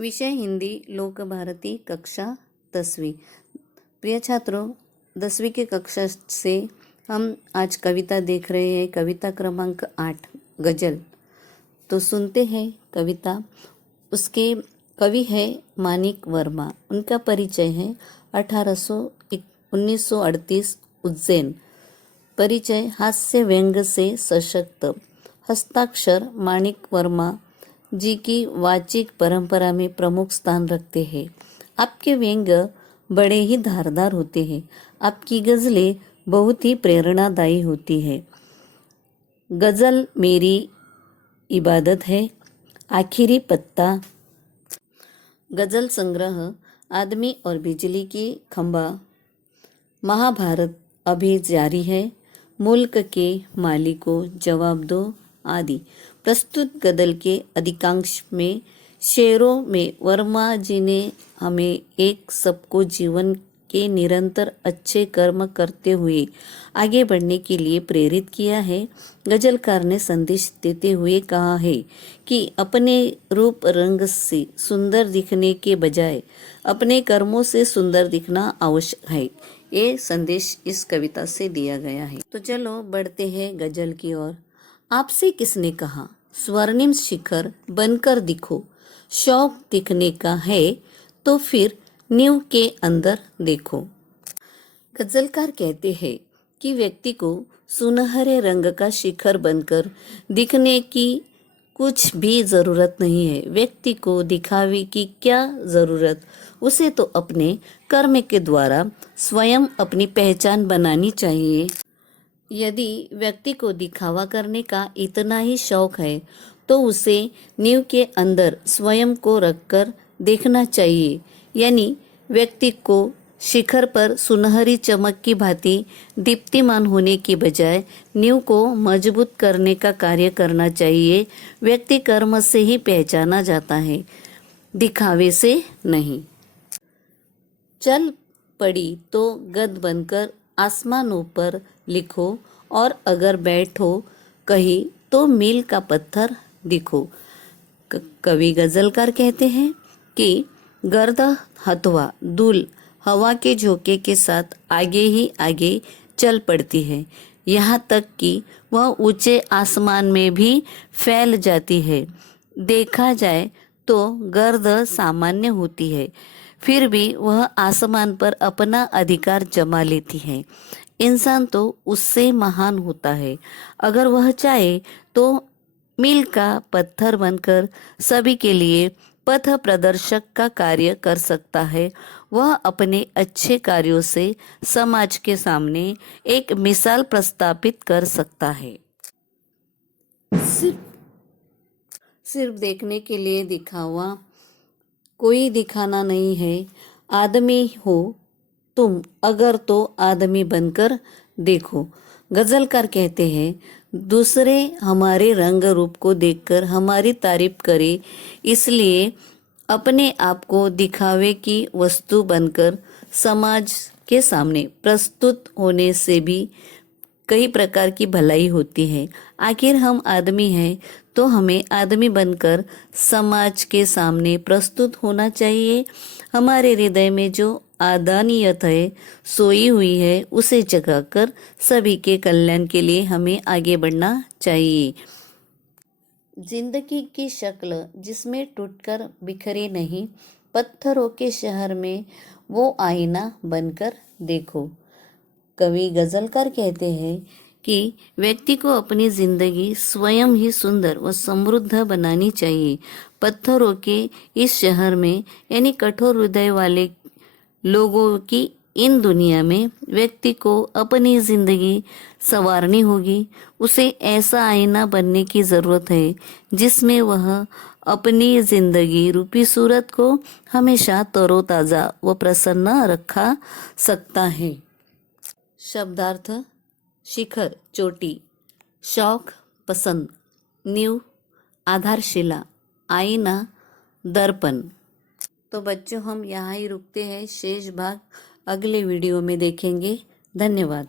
विषय हिंदी लोक भारती कक्षा 10वीं। प्रिय छात्रों, 10वीं की कक्षा से हम आज कविता देख रहे हैं। कविता क्रमांक 8 गजल। तो सुनते हैं कविता। उसके कवि है मानिक वर्मा। उनका परिचय है 1938 उज्जैन। परिचय हास्य व्यंग से सशक्त। हस्ताक्षर मानिक वर्मा जी की वाचिक परंपरा में प्रमुख स्थान रखते हैं। आपके व्यंग्य बड़े ही धारदार होते हैं। आपकी गज़लें बहुत ही प्रेरणादायी होती है। गज़ल मेरी इबादत है, आखिरी पत्ता। गज़ल संग्रह आदमी और बिजली की खंबा। महाभारत अभी जारी है, मुल्क के मालिकों जवाब दो आदि। प्रस्तुत गज़ल के अधिकांश में शेरों में वर्मा जी ने हमें एक सबको जीवन के निरंतर अच्छे कर्म करते हुए आगे बढ़ने के लिए प्रेरित किया है। गजलकार ने संदेश देते हुए कहा है कि अपने रूप रंग से सुंदर दिखने के बजाय अपने कर्मों से सुंदर दिखना आवश्यक है। ये संदेश इस कविता से दिया गया है। तो चलो बढ़ते हैं गजल की ओर। आपसे किसने कहा स्वर्णिम शिखर बनकर दिखो, शौक दिखने का है तो फिर नींव के अंदर देखो। गजलकार कहते हैं कि व्यक्ति को सुनहरे रंग का शिखर बनकर दिखने की कुछ भी ज़रूरत नहीं है। व्यक्ति को दिखावे की क्या ज़रूरत, उसे तो अपने कर्म के द्वारा स्वयं अपनी पहचान बनानी चाहिए। यदि व्यक्ति को दिखावा करने का इतना ही शौक है तो उसे नींव के अंदर स्वयं को रखकर देखना चाहिए। यानी व्यक्ति को शिखर पर सुनहरी चमक की भांति दीप्तिमान होने की बजाय नींव को मजबूत करने का कार्य करना चाहिए। व्यक्ति कर्म से ही पहचाना जाता है, दिखावे से नहीं। चल पड़ी तो गद बनकर आसमानों पर लिखो, और अगर बैठो कहीं तो मील का पत्थर दिखो। कवि गजलकार कहते हैं कि गर्द हथवा धूल हवा के झोंके के साथ आगे ही आगे चल पड़ती है, यहाँ तक कि वह ऊंचे आसमान में भी फैल जाती है। देखा जाए तो गर्द सामान्य होती है, फिर भी वह आसमान पर अपना अधिकार जमा लेती है। इंसान तो उससे महान होता है। अगर वह चाहे तो मील का पत्थर बनकर सभी के लिए पथ प्रदर्शक का कार्य कर सकता है। वह अपने अच्छे कार्यों से समाज के सामने एक मिसाल प्रस्थापित कर सकता है। सिर्फ देखने के लिए दिखावा कोई दिखाना नहीं है। आदमी हो तुम अगर तो आदमी बनकर देखो। गजलकार कहते हैं दूसरे हमारे रंग रूप को देखकर हमारी तारीफ करे, इसलिए अपने आप को दिखावे की वस्तु बनकर समाज के सामने प्रस्तुत होने से भी कई प्रकार की भलाई होती है। आखिर हम आदमी हैं तो हमें आदमी बनकर समाज के सामने प्रस्तुत होना चाहिए। हमारे हृदय में जो आदरणीयता है सोई हुई है, उसे जगाकर सभी के कल्याण के लिए हमें आगे बढ़ना चाहिए। जिंदगी की शक्ल जिसमें टूटकर बिखरे नहीं, पत्थरों के शहर में वो आईना बनकर देखो। कवि गजलकार कहते हैं कि व्यक्ति को अपनी जिंदगी स्वयं ही सुंदर व समृद्ध बनानी चाहिए। पत्थरों के इस शहर में यानी कठोर हृदय वाले लोगों की इन दुनिया में व्यक्ति को अपनी जिंदगी संवारनी होगी। उसे ऐसा आईना बनने की ज़रूरत है जिसमें वह अपनी जिंदगी रूपी सूरत को हमेशा तरोताज़ा व प्रसन्न रखा सकता है। शब्दार्थ शिखर चोटी, शौक पसंद, नींव आधारशिला, आईना दर्पण। तो बच्चों हम यहाँ ही रुकते हैं। शेष भाग अगले वीडियो में देखेंगे। धन्यवाद।